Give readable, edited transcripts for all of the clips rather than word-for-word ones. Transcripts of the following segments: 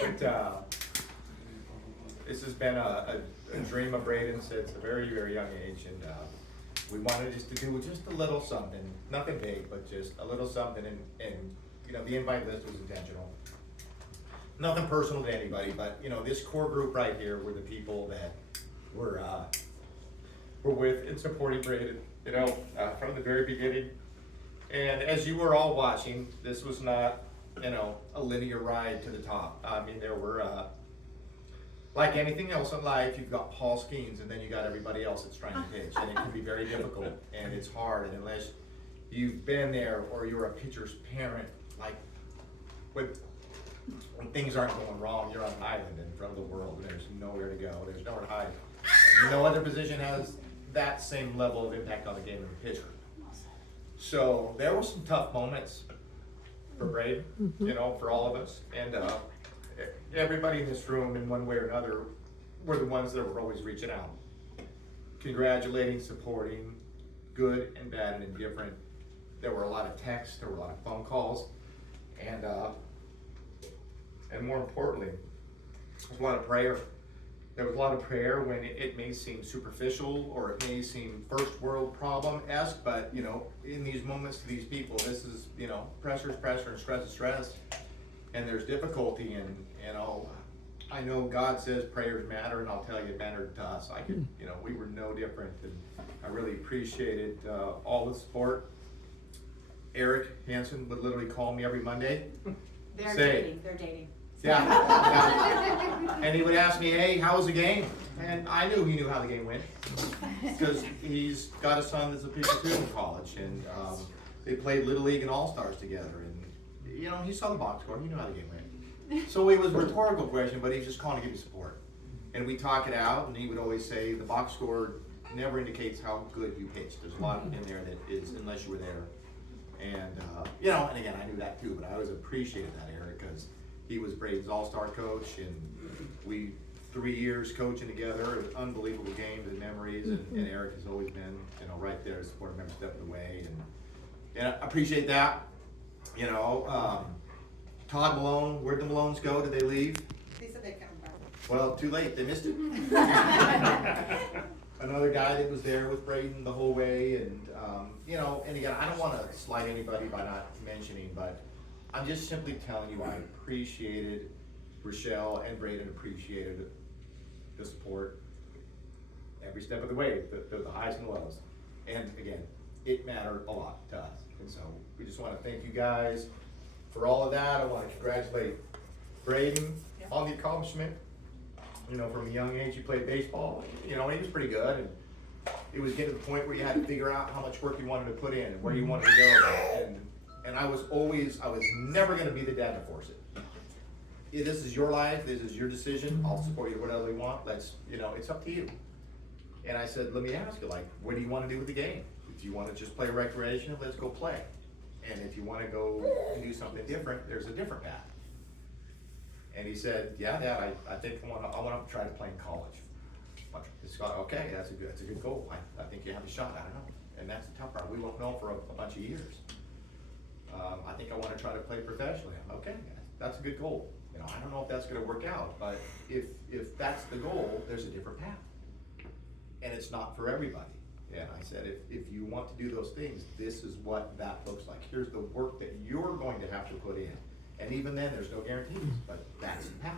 But this has been a dream of Braden's since a very, very young age, and we wanted just to do just a little something, nothing big, but just a little something, and you know, the invite list was intentional. Nothing personal to anybody, but you know, this core group right here were the people that were with and supporting Braden, you know, from the very beginning. And as you were all watching, this was not, you know, a linear ride to the top. I mean, there were, like anything else in life, you've got Paul Skeens, and then you got everybody else that's trying to pitch, and it can be very difficult, and it's hard, and unless you've been there, or you're a pitcher's parent, like, when things aren't going wrong, you're on an island in front of the world, and there's nowhere to go, there's nowhere to hide. And no other position has that same level of impact on the game of a pitcher. So there were some tough moments for Braden, you know, for all of us, and everybody in this room in one way or another were the ones that were always reaching out, congratulating, supporting, good and bad and indifferent. There were a lot of texts, there were a lot of phone calls, and more importantly, there was a lot of prayer. There was a lot of prayer when it may seem superficial, or it may seem first world problem-esque, but you know, in these moments to these people, this is, you know, pressure is pressure and stress is stress, and there's difficulty, and you know, I know God says prayers matter, and I'll tell you it mattered to us. I could, you know, we were no different, and I really appreciated all the support. Eric Hansen would literally call me every Monday. They're dating. Yeah. And he would ask me, hey, how was the game? And I knew he knew how the game went, because he's got a son that's a pitcher too in college, and they played Little League and All-Stars together, and you know, he saw the box score, he knew how the game went. So it was a rhetorical question, but he was just calling to give me support. And we talk it out, and he would always say, the box score never indicates how good you pitched. There's a lot in there that is, unless you were there. And you know, and again, I knew that too, but I always appreciated that, Eric, because he was Braden's all-star coach, and we 3 years coaching together, unbelievable games and memories, and Eric has always been, you know, right there to support him every step of the way, and I appreciate that. You know, Todd Malone, where'd the Malones go? Did they leave? They said they'd come back. Well, too late, they missed it. Another guy that was there with Braden the whole way, and you know, and again, I don't want to slight anybody by not mentioning, but I'm just simply telling you, I appreciated Rochelle, and Braden appreciated the support every step of the way, the highs and lows. And again, it mattered a lot to us. And so we just want to thank you guys for all of that. I want to congratulate Braden on the accomplishment. You know, from a young age, he played baseball. You know, he was pretty good, and it was getting to the point where you had to figure out how much work you wanted to put in and where you wanted to go. And I was never going to be the dad to force it. This is your life, this is your decision, I'll support you whatever you want, you know, it's up to you. And I said, let me ask you, like, what do you want to do with the game? If you want to just play recreation, let's go play. And if you want to go and do something different, there's a different path. And he said, yeah, Dad, I think I want to try to play in college. It's okay, that's a good goal. I think you have a shot, I don't know. And that's the tough part, we won't know for a bunch of years. I think I want to try to play professionally. Okay, that's a good goal. You know, I don't know if that's going to work out, but if that's the goal, there's a different path. And it's not for everybody. And I said, if you want to do those things, this is what that looks like. Here's the work that you're going to have to put in. And even then, there's no guarantees, but that's the path.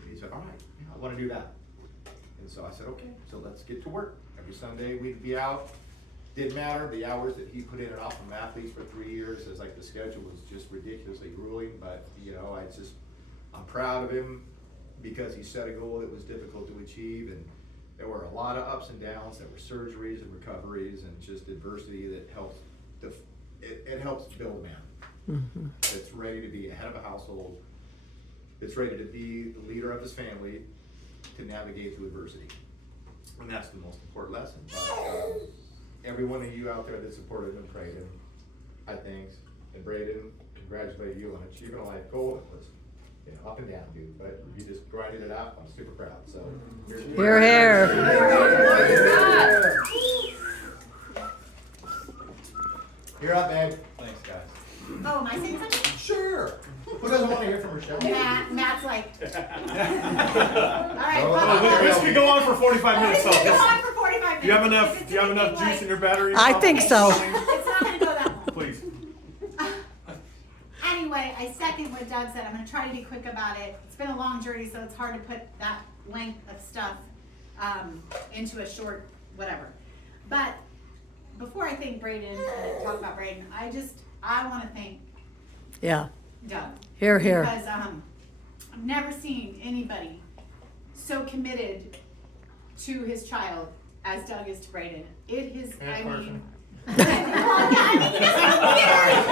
And he said, all right, yeah, I want to do that. And so I said, okay, so let's get to work. Every Sunday we'd be out. Didn't matter, the hours that he put in and out from athletes for 3 years, is like the schedule was just ridiculously grueling, but you know, I'm proud of him because he set a goal that was difficult to achieve, and there were a lot of ups and downs, there were surgeries and recoveries and just adversity that helps, it helps build a man that's ready to be a head of a household, that's ready to be the leader of his family, to navigate through adversity. And that's the most important lesson. But, every one of you out there that supported and prayed him, I thanks. And Braden, congratulate you on achieving a life goal. It was, you know, up and down, dude, but you just grinded it out. I'm super proud. So, Hear, hear. You're up, man. Thanks, guys. Oh, am I saying something? Sure. Who doesn't want to hear from Rochelle? Matt's like, all right, Oh, well, This could go on for 45 minutes. This So could go on for 45 minutes. do you have enough? If it's Do you have enough anything juice in your battery? I think so. It's not gonna go that long. Please. Anyway, I second what Doug said. I'm gonna try to be quick about it. It's been a long journey, so it's hard to put that length of stuff into a short whatever. But before I thank Braden and talk about Braden, I want to thank Yeah. Doug. Here, here. Because I've never seen anybody so committed to his child as Doug is to Braden. It is, I mean. Well, yeah, I mean, he doesn't know theater. He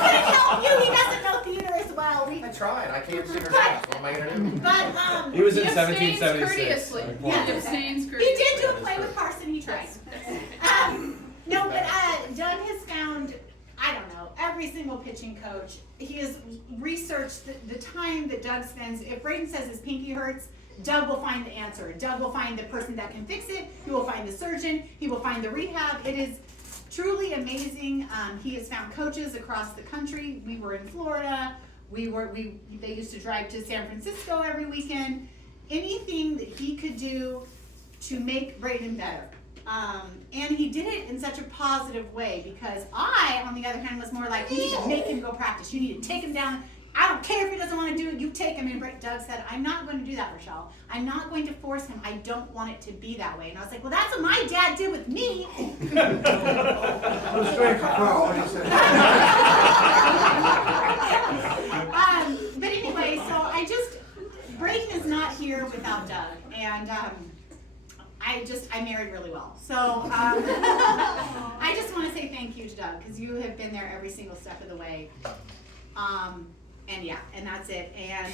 couldn't help you. He doesn't know theater as well. I tried. I can't sing or dance. What am I gonna do? But He was in He abstains 1776. courteously. Yeah. He abstains he courteously. did do a play with Carson. He tried. No, but Doug has found, I don't know, every single pitching coach. He has researched the time that Doug spends. If Braden says his pinky hurts, Doug will find the answer. Doug will find the person that can fix it. He will find the surgeon. He will find the rehab. It is truly amazing. He has found coaches across the country. We were in Florida. They used to drive to San Francisco every weekend. Anything that he could do to make Braden better. And he did it in such a positive way because I, on the other hand, was more like, you need to make him go practice. You need to take him down. I don't care if he doesn't want to do it. You take him. And Doug said, I'm not going to do that, Rochelle. I'm not going to force him. I don't want it to be that way. And I was like, well, that's what my dad did with me. But anyway, so Braden is not here without Doug. And I married really well. So I just want to say thank you to Doug because you have been there every single step of the way. And that's it. And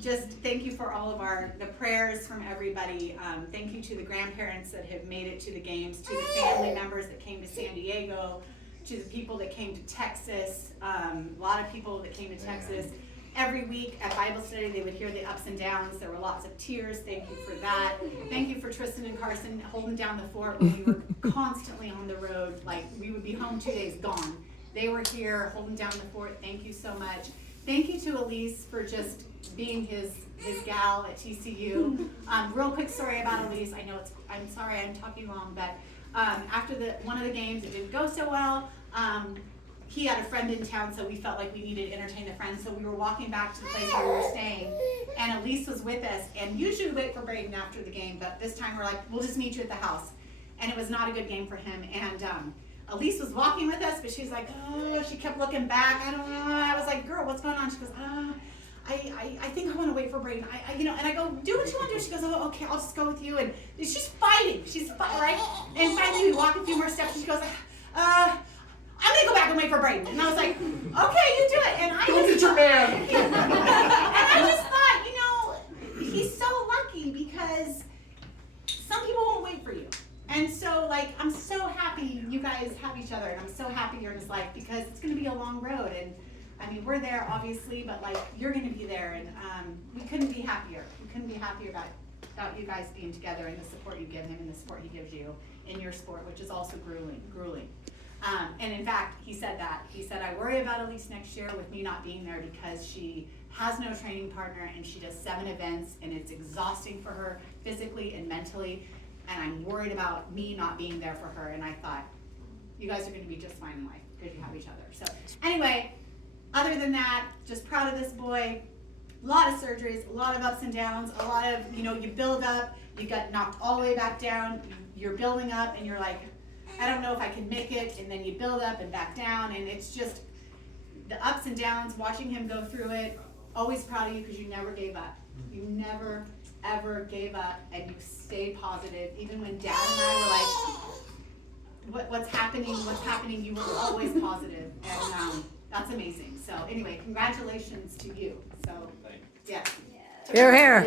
just thank you for all of the prayers from everybody. Thank you to the grandparents that have made it to the games, to the family members that came to San Diego, to the people that came to Texas, a lot of people that came to Texas. Every week at Bible study, they would hear the ups and downs. There were lots of tears. Thank you for that. Thank you for Tristan and Carson holding down the fort when we were constantly on the road. Like, we would be home 2 days gone. They were here holding down the fort. Thank you so much. Thank you to Elise for just being his gal at TCU. Real quick story about Elise. I know I'm sorry I'm talking long, but after one of the games, it didn't go so well. He had a friend in town, so we felt like we needed to entertain the friend. So we were walking back to the place where we were staying, and Elise was with us. And usually we wait for Braden after the game, but this time we're like, we'll just meet you at the house. And it was not a good game for him. And Elise was walking with us, but she's like, oh, she kept looking back. I don't know. I was like, girl, what's going on? She goes, I think I want to wait for Braden. And I go, do what you want to do. She goes, oh, okay, I'll just go with you. And she's fighting. Right? And finally we walk a few more steps. She goes, I'm gonna go back and wait for Braden. And I was like, okay, you do it. And I Go get your man. and I just thought, he's so lucky because some people won't wait for you. And so, I'm so happy you guys have each other, and I'm so happy you're in his life because it's gonna be a long road. And I mean, we're there obviously, but you're gonna be there, and we couldn't be happier. We couldn't be happier about you guys being together and the support you give him and the support he gives you in your sport, which is also grueling. And in fact, he said that. He said, I worry about Elise next year with me not being there because she has no training partner and she does 7 events and it's exhausting for her physically and mentally. And I'm worried about me not being there for her. And I thought, you guys are going to be just fine in life because you have each other. So anyway, other than that, just proud of this boy. A lot of surgeries, a lot of ups and downs, a lot of, you build up, you got knocked all the way back down, you're building up and you're like, I don't know if I can make it, and then you build up and back down, and it's just the ups and downs, watching him go through it. Always proud of you because you never gave up. You never, ever gave up, and you stayed positive. Even when Dad and I were like, what's happening, you were always positive, and that's amazing. So anyway, congratulations to you. So, yeah. Here.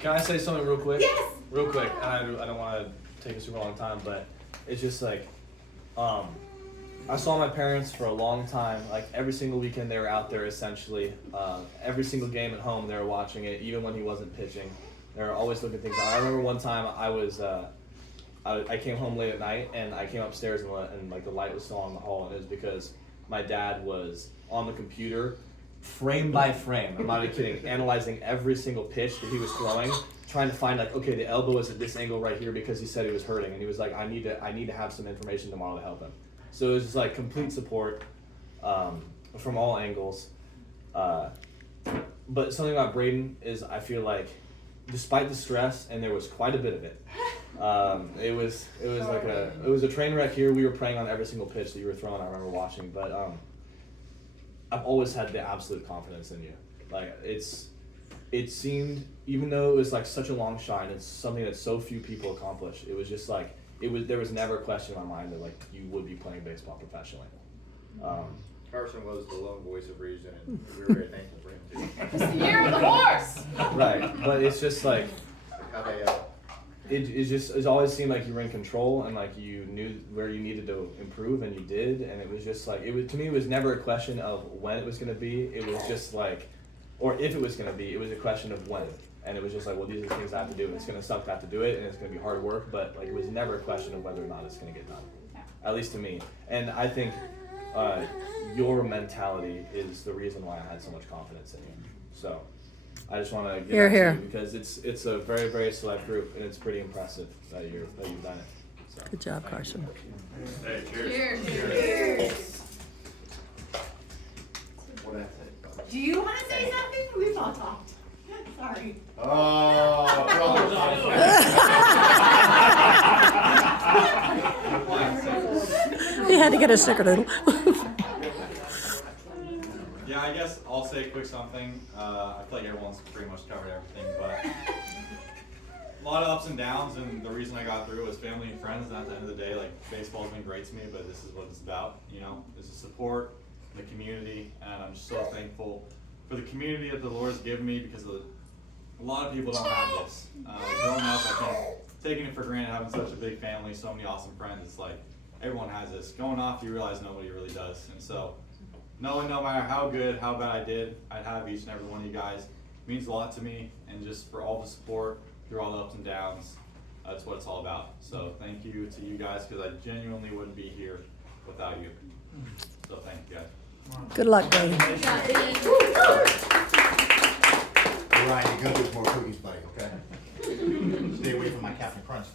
Can I say something real quick? Yes. Real quick, and I don't want to take a super long time, but it's just I saw my parents for a long time. Like every single weekend they were out there essentially. Every single game at home they were watching it, even when he wasn't pitching. They were always looking things out. I remember one time I came home late at night and I came upstairs and the light was still on the hall, and it was because my dad was on the computer frame by frame, I'm not even kidding, analyzing every single pitch that he was throwing, trying to find like, okay, the elbow is at this angle right here because he said he was hurting, and he was like, I need to have some information tomorrow to help him. So it was just like complete support from all angles. But something about Braden is I feel like, despite the stress, and there was quite a bit of it, it was a train wreck here. We were praying on every single pitch that you were throwing. I remember watching, but I've always had the absolute confidence in you. Like it seemed, even though it was like such a long shot, and it's something that so few people accomplish. It was just like there was never a question in my mind that like you would be playing baseball professionally. Carson was the lone voice of reason, and we were very thankful for him too. It's the year of the horse. Right, but it's just like How they, it always seemed like you were in control and like you knew where you needed to improve, and you did, and it was just like to me it was never a question of when it was going to be. It was just like, or if it was going to be, it was a question of when. And it was just like, well, these are the things I have to do. It's going to suck to have to do it, and it's going to be hard work, but like it was never a question of whether or not it's going to get done. At least to me. And I think your mentality is the reason why I had so much confidence in you. So I just want to give Hear, that to hear. you because it's a very, very select group, and it's pretty impressive that you've done it. So. Good job, Carson. Hey, cheers. Cheers. what did I say? Do you want to say something? We've all talked. Sorry. He had to get a snickerdoodle. Yeah, I guess I'll say a quick something. I feel like everyone's pretty much covered everything, but a lot of ups and downs, and the reason I got through was family and friends, and at the end of the day, like, baseball's been great to me, but this is what it's about, you know? It's the support, the community, and I'm just so thankful for the community that the Lord's given me, because a lot of people don't have this. Growing up, I think, taking it for granted, having such a big family, so many awesome friends, it's like, everyone has this. Going off, you realize nobody really does, and so, knowing no matter how good, how bad I did, I'd have each and every one of you guys means a lot to me, and just for all the support through all the ups and downs, that's what it's all about. So thank you to you guys, because I genuinely wouldn't be here without you. So thank you guys. Good luck, Braden. Ryan, you go get more cookies, buddy, okay? Stay away from my Captain Crunch.